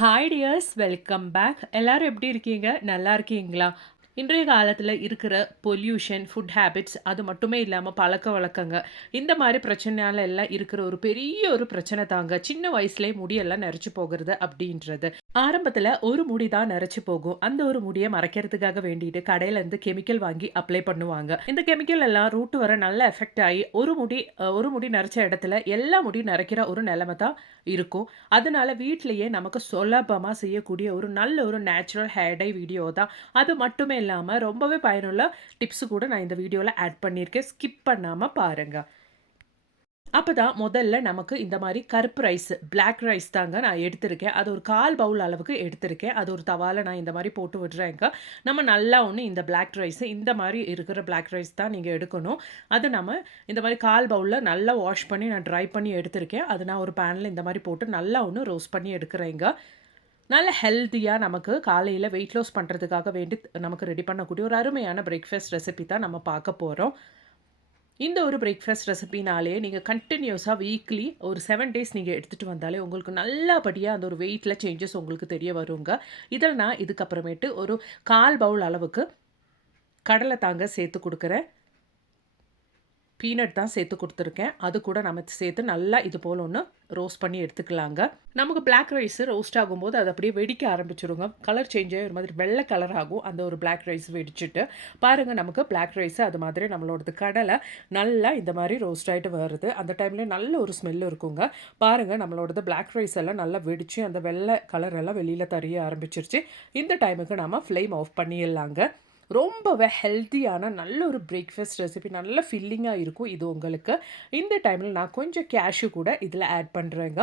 Hi tears, welcome back. எல்லாரும் எப்படி இருக்கீங்க? நல்லா இருக்கீங்களா? இன்றைய காலத்தில் இருக்கிற பொல்யூஷன், ஃபுட் ஹேபிட்ஸ் அது மட்டுமே இல்லாமல் பழக்கவழக்கங்க, இந்த மாதிரி பிரச்சனையால எல்லாம் இருக்கிற ஒரு பெரிய ஒரு பிரச்சனை தாங்க. சின்ன வயசுலேயே முடியெல்லாம் நரைச்சு போகிறது அப்படின்றது. ஆரம்பத்தில் ஒரு முடி தான் நரைச்சு போகும். அந்த ஒரு முடியை மறைக்கிறதுக்காக வேண்டிட்டு கடையிலேருந்து கெமிக்கல் வாங்கி அப்ளை பண்ணுவாங்க. இந்த கெமிக்கல் எல்லாம் ரூட் வர நல்லா எஃபெக்ட் ஆகி ஒரு முடி நரைச்ச இடத்துல எல்லா முடியும் நரைக்கிற ஒரு நிலைமை தான் இருக்கும். அதனால வீட்டிலேயே நமக்கு சுலபமாக செய்யக்கூடிய ஒரு நல்ல ஒரு நேச்சுரல் ஹேர் டை வீடியோ தான். அது மட்டுமே இல்லாமல் ரொம்பவே பயனுள்ள டிப்ஸ் கூட நான் இந்த வீடியோவில் ஆட் பண்ணியிருக்கேன். ஸ்கிப் பண்ணாமல் பாருங்கள். அப்பதான் முதல்ல நமக்கு இந்த மாரி கருப்பு ரைஸ், பிளாக் ரைஸ் தாங்க நான் எடுத்திருக்கேன். அது ஒரு 1/4 பவுல் அளவுக்கு எடுத்திருக்கேன். அது ஒரு தவால நான் இந்த மாரி போட்டு விடுறேங்க. நம்ம நல்லா இந்த பிளாக் ரைஸ் இந்த மாரி இருக்கிற பிளாக் ரைஸ் தான் நீங்க எடுக்கணும். அது நம்ம இந்த மாரி 1/4 பவுல்ல நல்லா வாஷ் பண்ணி நான் ட்ரை பண்ணி எடுத்திருக்கேன். அது நான் ஒரு பேன்ல இந்த மாரி போட்டு நல்லா ரோஸ்ட் பண்ணி எடுக்கிறேங்க. நல்ல ஹெல்த்தியா நமக்கு காலையில வெயிட் லாஸ் பண்றதுக்காக வேண்டி நமக்கு ரெடி பண்ணக்கூடிய ஒரு அருமையான பிரேக்ஃபாஸ்ட் ரெசிபி தான் நம்ம பார்க்க போறோம். இந்த ஒரு பிரேக்ஃபாஸ்ட் ரெசிபினாலே நீங்கள் கண்டினியூஸாக வீக்லி ஒரு 7 டேஸ் நீங்கள் எடுத்துகிட்டு வந்தாலே உங்களுக்கு நல்லபடியாக அந்த ஒரு வெயிட்டில் சேஞ்சஸ் உங்களுக்கு தெரிய வருங்க. இதில் நான் இதுக்கப்புறமேட்டு ஒரு 1/4 பவுல் அளவுக்கு கடலை தாங்க சேர்த்து கொடுக்குறேன். பீனட் தான் சேர்த்து கொடுத்துருக்கேன். அது கூட நம்ம சேர்த்து நல்லா இது போல் ஒன்று ரோஸ்ட் பண்ணி எடுத்துக்கலாங்க. நமக்கு பிளாக் ரைஸ் ரோஸ்ட் ஆகும்போது அது அப்படியே வெடிக்க ஆரம்பிச்சிடுங்க. கலர் சேஞ்ச் ஆகி ஒரு மாதிரி வெள்ளை கலர் ஆகும். அந்த ஒரு பிளாக் ரைஸ் வெடிச்சிட்டு பாருங்கள், நமக்கு பிளாக் ரைஸ் அது மாதிரி நம்மளோடது கடலை நல்லா இந்த மாதிரி ரோஸ்ட் ஆகிட்டு வருது. அந்த டைம்லேயே நல்ல ஒரு ஸ்மெல் இருக்குங்க. பாருங்கள், நம்மளோடது பிளாக் ரைஸ் எல்லாம் நல்லா வெடித்து அந்த வெள்ளை கலர் எல்லாம் வெளியில் தெரிய ஆரம்பிச்சிருச்சு. இந்த டைமுக்கு நம்ம ஃப்ளேம் ஆஃப் பண்ணிடலாங்க. ரொம்பவே ஹெல்த்தியான நல்ல ஒரு பிரேக்ஃபாஸ்ட் ரெசிபி, நல்ல ஃபில்லிங்காக இருக்கும் இது உங்களுக்கு. இந்த டைமில் நான் கொஞ்சம் கேஷ்யூ கூட இதில் ஆட் பண்ணுறேங்க.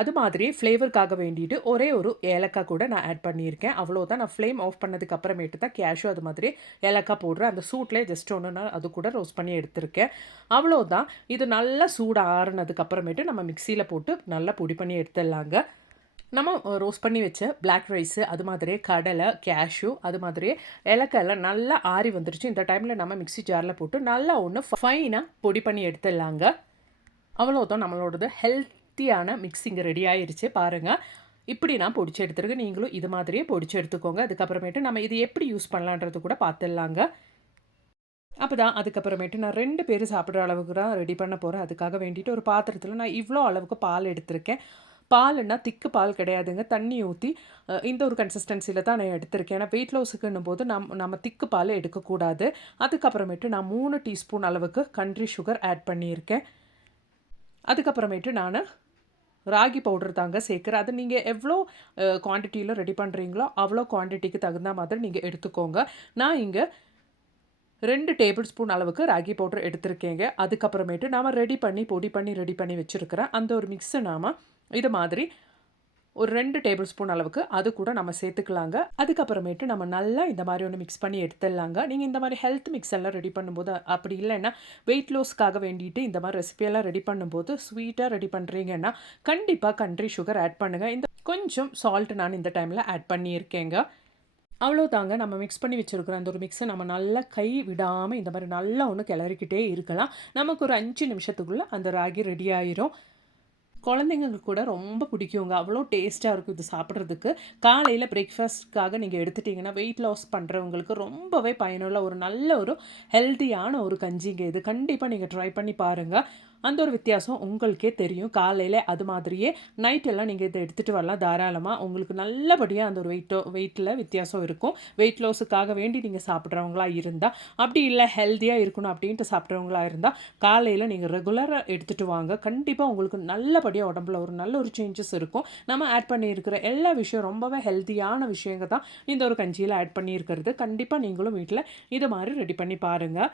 அது மாதிரி ஃப்ளேவருக்காக வேண்டிட்டு ஒரே ஒரு ஏலக்காய் கூட நான் ஆட் பண்ணியிருக்கேன். அவ்வளோதான். நான் ஃப்ளேம் ஆஃப் பண்ணதுக்கு அப்புறமேட்டு தான் கேஷ்யூ அது மாதிரி ஏலக்காய் போடுறேன். அந்த சூட்லேயே ஜஸ்ட் ஒன்று நான் அது கூட ரோஸ்ட் பண்ணி எடுத்திருக்கேன். அவ்வளோதான். இது நல்லா சூடு ஆறுனதுக்கு அப்புறமேட்டு நம்ம மிக்சியில் போட்டு நல்லா பொடி பண்ணி எடுத்துடலாங்க. நம்ம ரோஸ்ட் பண்ணி வச்ச பிளாக் ரைஸு, அது மாதிரியே கடலை, கேஷ்யூ, அது மாதிரியே ஏலக்காய் எல்லாம் நல்லா ஆறி வந்துருச்சு. இந்த டைமில் நம்ம மிக்ஸி ஜாரில் போட்டு நல்லா ஃபைனாக பொடி பண்ணி எடுத்துடலாங்க. அவ்வளோதான், நம்மளோடது ஹெல்த்தியான மிக்ஸிங்க ரெடி ஆயிருச்சு பாருங்கள். இப்படி நான் பொடிச்சு எடுத்துருக்கேன். நீங்களும் இது மாதிரியே பொடிச்சு எடுத்துக்கோங்க. அதுக்கப்புறமேட்டு நம்ம இது எப்படி யூஸ் பண்ணலான்றது கூட பார்த்துடலாங்க. அப்போதான் அதுக்கப்புறமேட்டு நான் 2 பேர் சாப்பிட்ற அளவுக்கு தான் ரெடி பண்ண போகிறேன். அதுக்காக வேண்டிட்டு ஒரு பாத்திரத்தில் நான் இவ்வளோ அளவுக்கு பால் எடுத்திருக்கேன். பாலுன்னா திக்கு பால் கிடையாதுங்க. தண்ணி ஊற்றி இந்த ஒரு கன்சிஸ்டன்சியில் தான் நான் எடுத்திருக்கேன். ஏன்னா வெயிட் லாஸுக்குன்னும் போது நம்ம திக்கு பால் எடுக்கக்கூடாது. அதுக்கப்புறமேட்டு நான் 3 டீஸ்பூன் அளவுக்கு கண்ட்ரி சுகர் ஆட் பண்ணியிருக்கேன். அதுக்கப்புறமேட்டு நான் ராகி பவுடர் தாங்க சேர்க்குறேன். அது நீங்கள் எவ்வளோ குவான்டிட்டியில் ரெடி பண்ணுறீங்களோ அவ்வளோ குவான்டிட்டிக்கு தகுந்த மாதிரி நீங்கள் எடுத்துக்கோங்க. நான் இங்கே 2 டேபிள் ஸ்பூன் அளவுக்கு ராகி பவுடர் எடுத்திருக்கேங்க. அதுக்கப்புறமேட்டு நாம் பொடி பண்ணி ரெடி பண்ணி வச்சுருக்கிறேன். அந்த ஒரு மிக்ஸை நாம் இது மாதிரி ஒரு 2 டேபிள் ஸ்பூன் அளவுக்கு அது கூட நம்ம சேர்த்துக்கலாங்க. அதுக்கப்புறமேட்டு நம்ம நல்லா இந்த மாதிரி ஒன்று மிக்ஸ் பண்ணி எடுத்துடலாங்க. நீங்கள் இந்த மாதிரி ஹெல்த் மிக்ஸ் எல்லாம் ரெடி பண்ணும்போது, அப்படி இல்லைன்னா வெயிட் லாஸ்க்காக வேண்டிட்டு இந்த மாதிரி ரெசிபியெல்லாம் ரெடி பண்ணும்போது ஸ்வீட்டாக ரெடி பண்ணுறீங்கன்னா கண்டிப்பாக கண்ட்ரி சுகர் ஆட் பண்ணுங்கள். இந்த கொஞ்சம் சால்ட் நான் இந்த டைமில் ஆட் பண்ணியிருக்கேங்க. அவ்வளோதாங்க. நம்ம மிக்ஸ் பண்ணி வச்சுருக்குற அந்த ஒரு மிக்ஸை நம்ம நல்லா கை விடாமல் இந்த மாதிரி நல்லா கிளறிக்கிட்டே இருக்கலாம். நமக்கு ஒரு 5 நிமிஷத்துக்குள்ளே அந்த ராகி ரெடி ஆயிரும். குழந்தைங்களுக்கு கூட ரொம்ப பிடிக்குங்க. அவ்வளோ டேஸ்ட்டாக இருக்கும் இது சாப்பிட்றதுக்கு. காலையில் பிரேக்ஃபாஸ்ட்காக நீங்கள் எடுத்துட்டிங்கன்னா வெயிட் லாஸ் பண்ணுறவங்களுக்கு ரொம்பவே பயனுள்ள ஒரு நல்ல ஒரு ஹெல்த்தியான ஒரு கஞ்சிங்க இது. கண்டிப்பாக நீங்கள் ட்ரை பண்ணி பாருங்கள். அந்த ஒரு வித்தியாசம் உங்களுக்கே தெரியும். காலையில் அது மாதிரியே நைட்டெல்லாம் நீங்கள் இதை எடுத்துகிட்டு வரலாம் தாராளமாக. உங்களுக்கு நல்லபடியாக அந்த ஒரு வெயிட்டில் வித்தியாசம் இருக்கும். வெயிட் லாஸுக்காக வேண்டி நீங்கள் சாப்பிட்றவங்களா இருந்தால், அப்படி இல்லை ஹெல்த்தியாக இருக்கணும் அப்படின்ட்டு சாப்பிட்றவங்களா இருந்தால் காலையில் நீங்கள் ரெகுலராக எடுத்துகிட்டு வாங்க. கண்டிப்பாக உங்களுக்கு நல்லபடியாக உடம்புல ஒரு நல்ல ஒரு சேஞ்சஸ் இருக்கும். நம்ம ஆட் பண்ணியிருக்கிற எல்லா விஷயம் ரொம்பவே ஹெல்த்தியான விஷயங்க தான் இந்த ஒரு கஞ்சியில் ஆட் பண்ணியிருக்கிறது. கண்டிப்பாக நீங்களும் வீட்டில் இது மாதிரி ரெடி பண்ணி பாருங்கள்.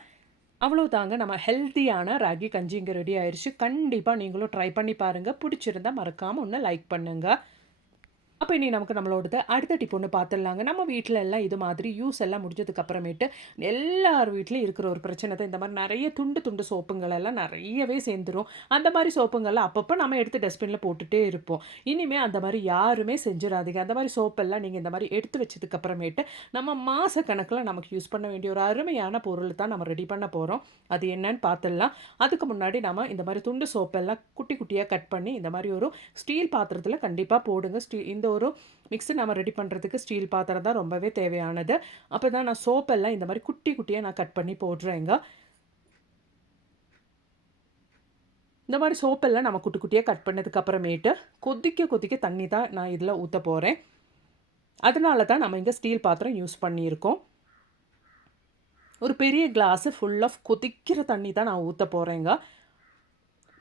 அவ்வளோதாங்க, நம்ம ஹெல்த்தியான ராகி கஞ்சி இங்கே ரெடி ஆயிடுச்சு. கண்டிப்பாக நீங்களும் ட்ரை பண்ணி பாருங்கள். பிடிச்சிருந்தா மறக்காமல் ஒன்று லைக் பண்ணுங்கள். அப்போ இனி நமக்கு நம்மளோடது அடுத்த டிப் ஒன்று பார்த்துடலாங்க. நம்ம வீட்டில எல்லாம் இது மாதிரி யூஸ் எல்லாம் முடிஞ்சதுக்கு அப்புறமேட்டு எல்லார் வீட்லயும் இருக்கிற ஒரு பிரச்சனை தான் இந்த மாதிரி நிறைய துண்டு துண்டு சோப்புங்கள் எல்லாம் நிறையவே சேர்ந்துரும். அந்த மாதிரி சோப்புங்கள்லாம் அப்பப்போ நம்ம எடுத்து டஸ்ட்பினில் போட்டுட்டே இருப்போம். இனிமே அந்த மாதிரி யாருமே செஞ்சிடாதீங்க. அந்த மாதிரி சோப்பெல்லாம் நீங்கள் இந்த மாதிரி எடுத்து வச்சதுக்கு அப்புறமேட்டு நம்ம மாச கணக்கில் நமக்கு யூஸ் பண்ண வேண்டிய ஒரு அருமையான பொருள் தான் நம்ம ரெடி பண்ண போகிறோம். அது என்னன்னு பார்த்துடலாம். அதுக்கு முன்னாடி நம்ம இந்த மாதிரி துண்டு சோப்பெல்லாம் குட்டி குட்டியாக கட் பண்ணி இந்த மாதிரி ஒரு ஸ்டீல் பாத்திரத்தில் கண்டிப்பாக போடுங்க. இந்த ஒரு மிக்ஸி நம்ம ரெடி பண்ணுறதுக்கு ஸ்டீல் பாத்திரம் தான் ரொம்பவே தேவையானது. அப்போ தான் நான் சோப்பெல்லாம் இந்த மாதிரி குட்டி குட்டியாக நான் கட் பண்ணி போடுறேங்க. இந்த மாதிரி சோப்பெல்லாம் நம்ம குட்டி குட்டியாக கட் பண்ணதுக்கு அப்புறமேட்டு கொதிக்க கொதிக்க தண்ணி தான் நான் இதில் ஊற்ற போகிறேன். அதனால தான் நம்ம இங்கே ஸ்டீல் பாத்திரம் யூஸ் பண்ணியிருக்கோம். ஒரு பெரிய கிளாஸு ஃபுல் ஆஃப் கொதிக்கிற தண்ணி தான் நான் ஊற்ற போகிறேங்க.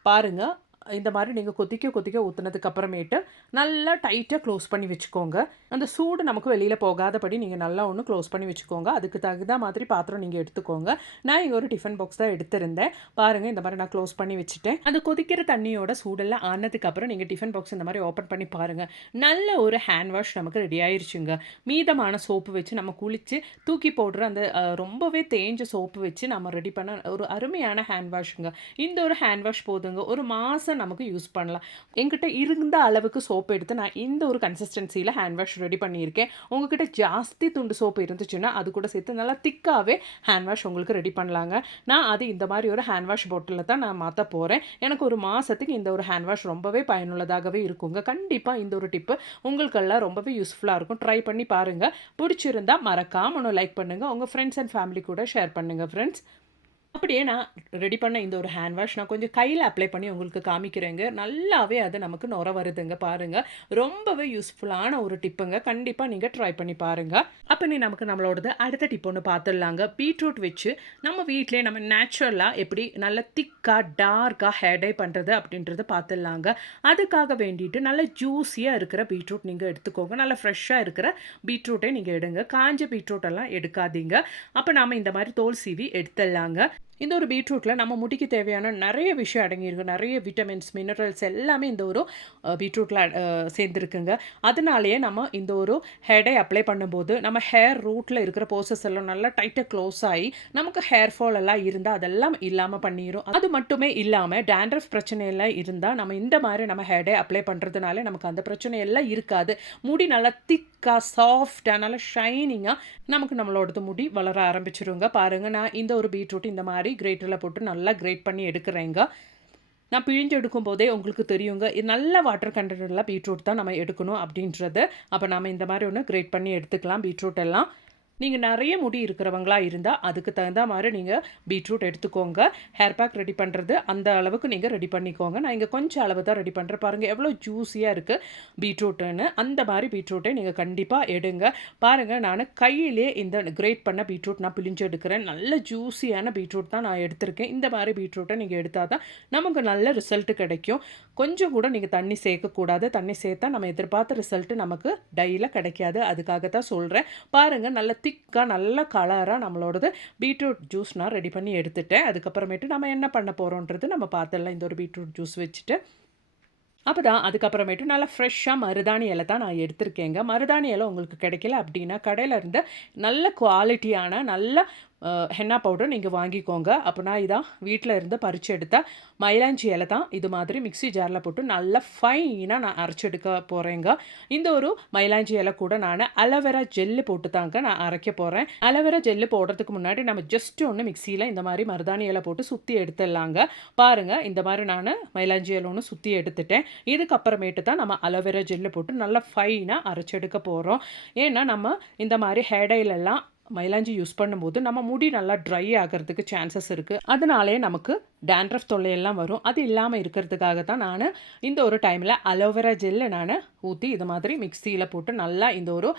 பாருங்கள், இந்த மாதிரி நீங்கள் கொதிக்க கொதிக்க ஊற்றுனதுக்கு அப்புறமேட்டு நல்லா டைட்டாக க்ளோஸ் பண்ணி வச்சுக்கோங்க. அந்த சூடு நமக்கு வெளியில் போகாதபடி நீங்கள் நல்லா ஒன்று க்ளோஸ் பண்ணி வச்சுக்கோங்க. அதுக்கு தகுந்த மாதிரி பாத்திரம் நீங்கள் எடுத்துக்கோங்க. நான் இங்கே ஒரு டிஃபன் பாக்ஸ் தான் எடுத்திருந்தேன். பாருங்கள், இந்த மாதிரி நான் க்ளோஸ் பண்ணி வச்சுட்டேன். அந்த கொதிக்கிற தண்ணியோட சூடெல்லாம் ஆனதுக்கப்புறம் நீங்கள் டிஃபன் பாக்ஸ் இந்த மாதிரி ஓப்பன் பண்ணி பாருங்கள். நல்ல ஒரு ஹேண்ட் வாஷ் நமக்கு ரெடி ஆயிடுச்சுங்க. மீதமான சோப்பு வச்சு நம்ம குளித்து தூக்கி போடுற அந்த ரொம்பவே தேஞ்ச சோப்பு வச்சு நம்ம ரெடி பண்ண ஒரு அருமையான ஹேண்ட் வாஷுங்க. இந்த ஒரு ஹேண்ட் வாஷ் போதுங்க, ஒரு மாதம் நமக்கு யூஸ் பண்ணலாம். என்கிட்ட இருந்த அளவுக்கு சோப்பு எடுத்து நான் இந்த ஒரு கன்சிஸ்டன்சியில் ஹேண்ட் வாஷ் ரெடி பண்ணியிருக்கேன். உங்ககிட்ட ஜாஸ்தி துண்டு சோப்பு இருந்துச்சுன்னா அது கூட சேர்த்து நல்லா திக்காகவே ஹேண்ட் வாஷ் உங்களுக்கு ரெடி பண்ணலாங்க. நான் அது இந்த மாதிரி ஒரு ஹேண்ட் வாஷ் பாட்டிலில் தான் நான் மாற்ற போகிறேன். எனக்கு ஒரு மாதத்துக்கு இந்த ஒரு ஹேண்ட் வாஷ் ரொம்பவே பயனுள்ளதாகவே இருக்குங்க. கண்டிப்பாக இந்த ஒரு டிப்பு உங்களுக்கெல்லாம் ரொம்பவே யூஸ்ஃபுல்லாக இருக்கும். ட்ரை பண்ணி பாருங்கள். பிடிச்சிருந்தா மறக்காம ஒன்று லைக் பண்ணுங்கள். உங்கள் ஃப்ரெண்ட்ஸ் அண்ட் ஃபேமிலி கூட ஷேர் பண்ணுங்கள் ஃப்ரெண்ட்ஸ். அப்படியே நான் ரெடி பண்ண இந்த ஒரு ஹேண்ட் வாஷ் நான் கொஞ்சம் கையில் அப்ளை பண்ணி உங்களுக்கு காமிக்கிறேங்க. நல்லாவே அது நமக்கு நுர வருதுங்க. பாருங்கள், ரொம்பவே யூஸ்ஃபுல்லான ஒரு டிப்புங்க. கண்டிப்பாக நீங்கள் ட்ரை பண்ணி பாருங்கள். அப்போ நமக்கு நம்மளோடது அடுத்த டிப் ஒன்று பார்த்துடலாங்க. பீட்ரூட் வச்சு நம்ம வீட்டிலே நம்ம நேச்சுரலாக எப்படி நல்ல திக்காக டார்க்காக ஹேர் டை பண்ணுறது அப்படின்றத பார்த்துடலாங்க. அதுக்காக வேண்டிட்டு நல்ல ஜூஸியாக இருக்கிற பீட்ரூட் நீங்கள் எடுத்துக்கோங்க. நல்லா ஃப்ரெஷ்ஷாக இருக்கிற பீட்ரூட்டை நீங்கள் எடுங்க. காஞ்ச பீட்ரூட்டெல்லாம் எடுக்காதீங்க. அப்போ நாம் இந்த மாதிரி தோல் சீவி எடுத்துடலாங்க. இந்த ஒரு பீட்ரூட்டில் நம்ம முடிக்கு தேவையான நிறைய விஷயம் அடங்கியிருக்கு. நிறைய விட்டமின்ஸ், மினரல்ஸ் எல்லாமே இந்த ஒரு பீட்ரூட்டில் சேர்ந்துருக்குங்க. அதனாலேயே நம்ம இந்த ஒரு ஹேர் டை அப்ளை பண்ணும்போது நம்ம ஹேர் ரூட்டில் இருக்கிற ப்ரோசஸ் எல்லாம் நல்லா டைட்டாக க்ளோஸ் ஆகி நமக்கு ஹேர் ஃபால் எல்லாம் இருந்தால் அதெல்லாம் இல்லாமல் பண்ணிடும். அது மட்டுமே இல்லாமல் டேண்ட்ரஃப் பிரச்சனையெல்லாம் இருந்தால் நம்ம இந்த மாதிரி நம்ம ஹேர் டை அப்ளை பண்ணுறதுனால நமக்கு அந்த பிரச்சனையெல்லாம் இருக்காது. முடி நல்லா திக்காக சாஃப்டாக நல்லா ஷைனிங்காக நமக்கு நம்மளோடது முடி வளர ஆரம்பிச்சிருங்க. பாருங்கள், நான் இந்த ஒரு பீட்ரூட் இந்த மாதிரி கிரேட்டரில் போட்டு நல்லா கிரேட் பண்ணி எடுக்கிறேங்க. நான் பிழிஞ்சு எடுக்கும் போதே உங்களுக்கு தெரியுங்க, நல்ல வாட்டர் கண்டென்ட்ல பீட்ரூட் தான் நம்ம எடுக்கணும் அப்படின்றது. அப்போ நம்ம இந்த மாதிரி ஒன்று கிரேட் பண்ணி எடுத்துக்கலாம் பீட்ரூட் எல்லாம். நீங்கள் நிறைய முடி இருக்கிறவங்களா இருந்தால் அதுக்கு தகுந்த மாதிரி நீங்கள் பீட்ரூட் எடுத்துக்கோங்க. ஹேர் பேக் ரெடி பண்ணுறது அந்த அளவுக்கு நீங்கள் ரெடி பண்ணிக்கோங்க. நான் இங்கே கொஞ்சம் அளவு தான் ரெடி பண்ணுறேன். பாருங்கள் எவ்வளோ ஜூஸியாக இருக்குது பீட்ரூட்டுன்னு. அந்த மாதிரி பீட்ரூட்டை நீங்கள் கண்டிப்பாக எடுங்க. பாருங்கள், நான் கையிலே இந்த கிரேட் பண்ண பீட்ரூட் நான் பிழிஞ்சு எடுக்கிறேன். நல்ல ஜூஸியான பீட்ரூட் தான் நான் எடுத்திருக்கேன். இந்த மாதிரி பீட்ரூட்டை நீங்கள் எடுத்தால் தான் நமக்கு நல்ல ரிசல்ட்டு கிடைக்கும். கொஞ்சம் கூட நீங்கள் தண்ணி சேர்க்கக்கூடாது. தண்ணி சேர்த்தா நம்ம எதிர்பார்த்த ரிசல்ட்டு நமக்கு டையில் கிடைக்காது. அதுக்காக தான் சொல்கிறேன். பாருங்கள், நல்ல திக்காக நல்ல கலராக நம்மளோடது பீட்ரூட் ஜூஸ் நான் ரெடி பண்ணி எடுத்துட்டேன். அதுக்கப்புறமேட்டு நம்ம என்ன பண்ண போகிறோன்றது நம்ம பார்த்துடலாம். இந்த ஒரு பீட்ரூட் ஜூஸ் வச்சுட்டு அப்போ தான் அதுக்கப்புறமேட்டு நல்லா ஃப்ரெஷ்ஷாக மருதாணி இலை தான் நான் எடுத்திருக்கேங்க. மருதாணி இலை உங்களுக்கு கிடைக்கல அப்படின்னா கடையில் இருந்து நல்ல குவாலிட்டியான நல்ல ஹென்னா பவுடர் நீங்கள் வாங்கிக்கோங்க. அப்போ நான் இதான் வீட்டில் இருந்து பறித்து எடுத்த மயிலாஞ்சி இலை தான் இது மாதிரி மிக்ஸி ஜாரில் போட்டு நல்லா ஃபைனாக நான் அரைச்சி எடுக்க போகிறேங்க. இந்த ஒரு மயிலாஞ்சி இலை கூட நான் அலோவேரா ஜெல்லு போட்டு தாங்க நான் அரைக்க போகிறேன். அலோவேரா ஜெல்லு போடுறதுக்கு முன்னாடி நம்ம ஜஸ்ட் ஒன்று மிக்சியில் இந்த மாதிரி மருதாணி இலை போட்டு சுற்றி எடுத்துடலாங்க. பாருங்கள், இந்த மாதிரி நான் மயிலாஞ்சி இலை ஒன்று சுற்றி எடுத்துட்டேன். இதுக்கப்புறமேட்டு தான் நம்ம அலோவேரா ஜெல்லு போட்டு நல்லா ஃபைனாக அரைச்சி எடுக்க போகிறோம். ஏன்னா நம்ம இந்த மாதிரி ஹேர் டைலெல்லாம் மயிலாஞ்சி யூஸ் பண்ணும்போது நம்ம முடி நல்லா ட்ரை ஆகிறதுக்கு சான்சஸ் இருக்குது. அதனாலே நமக்கு டேண்ட்ரஃப் தொல்லையெல்லாம் வரும். அது இல்லாமல் இருக்கிறதுக்காக தான் நான் இந்த ஒரு டைமில் அலோவேரா ஜெல்லை நான் ஊற்றி இது மாதிரி மிக்சியில் போட்டு நல்லா இந்த ஒரு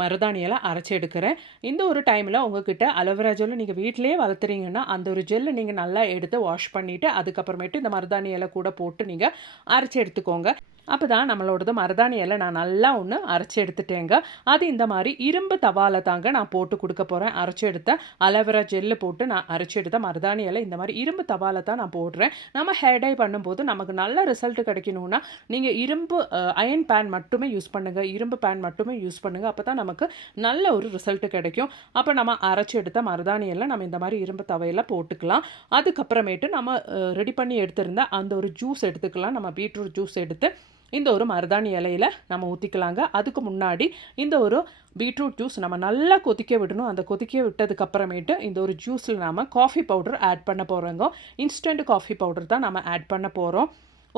மருதாணியெல்லாம் அரைச்சி எடுக்கிறேன். இந்த ஒரு டைமில் உங்ககிட்ட அலோவேரா ஜெல்லு நீங்கள் வீட்டிலே வளர்த்துறீங்கன்னா அந்த ஒரு ஜெல்லை நீங்கள் நல்லா எடுத்து வாஷ் பண்ணிவிட்டு அதுக்கப்புறமேட்டு இந்த மருதாணியெல்லாம் கூட போட்டு நீங்கள் அரைச்சி எடுத்துக்கோங்க. அப்போ தான் நம்மளோடது மருதாணி இலை நான் நல்லா ஒன்று அரைச்சி எடுத்துட்டேங்க. அது இந்த மாதிரி இரும்பு தவால தாங்க நான் போட்டு கொடுக்க போகிறேன். அரைச்சி எடுத்த அலோவேரா ஜெல்லு போட்டு நான் அரைச்சி எடுத்த மருதாணி இலை இந்த மாதிரி இரும்பு தவால தான் நான் போடுறேன். நம்ம ஹேர் டை பண்ணும்போது நமக்கு நல்ல ரிசல்ட் கிடைக்கணும்னா நீங்கள் இரும்பு அயன் பேன் மட்டுமே யூஸ் பண்ணுங்கள், இரும்பு பேன் மட்டுமே யூஸ் பண்ணுங்கள். அப்போ தான் நமக்கு நல்ல ஒரு ரிசல்ட் கிடைக்கும். அப்போ நம்ம அரைச்சி எடுத்த மருதாணி இலை நம்ம இந்த மாதிரி இரும்பு தவையில் போட்டுக்கலாம். அதுக்கப்புறமேட்டு நம்ம ரெடி பண்ணி எடுத்திருந்த அந்த ஒரு ஜூஸ் எடுத்துக்கலாம். நம்ம பீட்ரூட் ஜூஸ் எடுத்து இந்த ஒரு மருதாணி இலையில் நம்ம ஊற்றிக்கலாங்க. அதுக்கு முன்னாடி இந்த ஒரு பீட்ரூட் ஜூஸ் நம்ம நல்லா கொதிக்க விடணும். அந்த கொதிக்க விட்டதுக்கப்புறமேட்டு இந்த ஒரு ஜூஸில் நம்ம காஃபி பவுடர் ஆட் பண்ண போகிறோங்க. இன்ஸ்டன்ட் காஃபி பவுடர் தான் நம்ம ஆட் பண்ண போகிறோம்.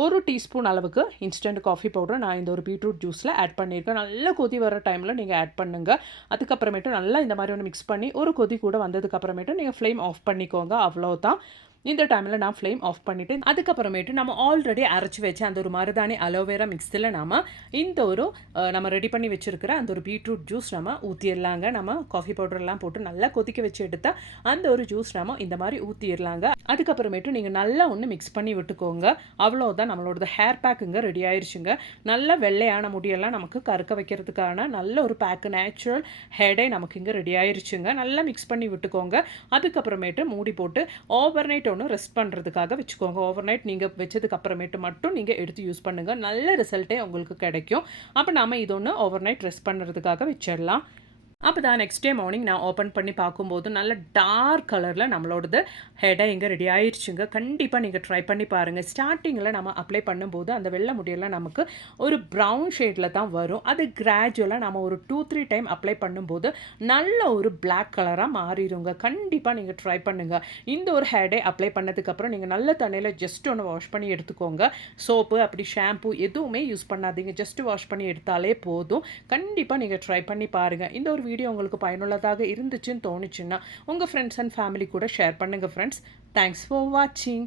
1 டீஸ்பூன் அளவுக்கு இன்ஸ்டன்ட் காஃபி பவுடர் நான் இந்த ஒரு பீட்ரூட் ஜூஸில் ஆட் பண்ணியிருக்கேன். நல்லா கொதி வர டைமில் நீங்கள் ஆட் பண்ணுங்கள். அதுக்கப்புறமேட்டு நல்லா இந்த மாதிரி ஒன்று மிக்ஸ் பண்ணி ஒரு கொதி கூட வந்ததுக்கப்புறமேட்டு நீங்கள் ஃப்ளேம் ஆஃப் பண்ணிக்கோங்க. அவ்வளோதான். இந்த டைமில் நான் ஃப்ளேம் ஆஃப் பண்ணிவிட்டு அதுக்கப்புறமேட்டு நம்ம ஆல்ரெடி அரைச்சி வச்ச அந்த ஒரு மருதாணி அலோவேரா மிக்ஸில் இந்த ஒரு நம்ம ரெடி பண்ணி வச்சுருக்கிற அந்த ஒரு பீட்ரூட் ஜூஸ் நம்ம ஊற்றிடலாங்க. நம்ம காஃபி பவுடர்லாம் போட்டு நல்லா கொதிக்க வச்சு எடுத்த அந்த ஒரு ஜூஸ் நம்ம இந்த மாதிரி ஊற்றிடலாங்க. அதுக்கப்புறமேட்டு நீங்கள் நல்லா ஒன்று மிக்ஸ் பண்ணி விட்டுக்கோங்க. அவ்வளோதான், நம்மளோட ஹேர் பேக்குங்க ரெடி ஆயிடுச்சுங்க. நல்ல வெள்ளையான முடியெல்லாம் நமக்கு கருக்க வைக்கிறதுக்கான நல்ல ஒரு பேக்கு நேச்சுரல் ஹேர் டை நமக்கு இங்கே ரெடி ஆயிடுச்சுங்க. நல்லா மிக்ஸ் பண்ணி விட்டுக்கோங்க. அதுக்கப்புறமேட்டு மூடி போட்டு ஓவர் நைட் ஒன்று ரெஸ்ட் பண்ணுறதுக்காக வச்சுக்கோங்க. ஓவர் நைட் நீங்கள் வச்சதுக்கு அப்புறமேட்டு மட்டும் நீங்கள் எடுத்து யூஸ் பண்ணுங்கள். நல்ல ரிசல்ட்டே உங்களுக்கு கிடைக்கும். அப்போ நம்ம இது ஒன்று ஓவர் நைட் ரெஸ்ட் பண்ணுறதுக்காக வச்சிடலாம். அப்போ தான் நெக்ஸ்ட் டே மார்னிங் நான் ஓப்பன் பண்ணி பார்க்கும்போது நல்ல டார்க் கலரில் நம்மளோடது ஹேர் டை இங்கே ரெடி ஆயிடுச்சுங்க. கண்டிப்பாக நீங்கள் ட்ரை பண்ணி பாருங்கள். ஸ்டார்டிங்கில் நம்ம அப்ளை பண்ணும்போது அந்த வெள்ளை முடியெல்லாம் நமக்கு ஒரு ப்ரௌன் ஷேடில் தான் வரும். அது கிராஜுவலாக நம்ம ஒரு 2-3 டைம் அப்ளை பண்ணும்போது நல்ல ஒரு பிளாக் கலராக மாறிடுங்க. கண்டிப்பாக நீங்கள் ட்ரை பண்ணுங்கள். இந்த ஒரு ஹேர் டை அப்ளை பண்ணதுக்கப்புறம் நீங்கள் நல்ல தண்ணியில் ஜஸ்ட் ஒன்று வாஷ் பண்ணி எடுத்துக்கோங்க. சோப்பு அப்படி ஷாம்பு எதுவுமே யூஸ் பண்ணாதீங்க. ஜஸ்ட் வாஷ் பண்ணி எடுத்தாலே போதும். கண்டிப்பாக நீங்கள் ட்ரை பண்ணி பாருங்கள். இந்த ஒரு வீடியோ உங்களுக்கு பயனுள்ளதாக இருந்துச்சுன்னு தோணுச்சுன்னா உங்கள் ஃப்ரெண்ட்ஸ் அண்ட் ஃபேமிலி கூட ஷேர் பண்ணுங்கள் ஃப்ரெண்ட்ஸ். தேங்க்ஸ் ஃபார் வாட்சிங்.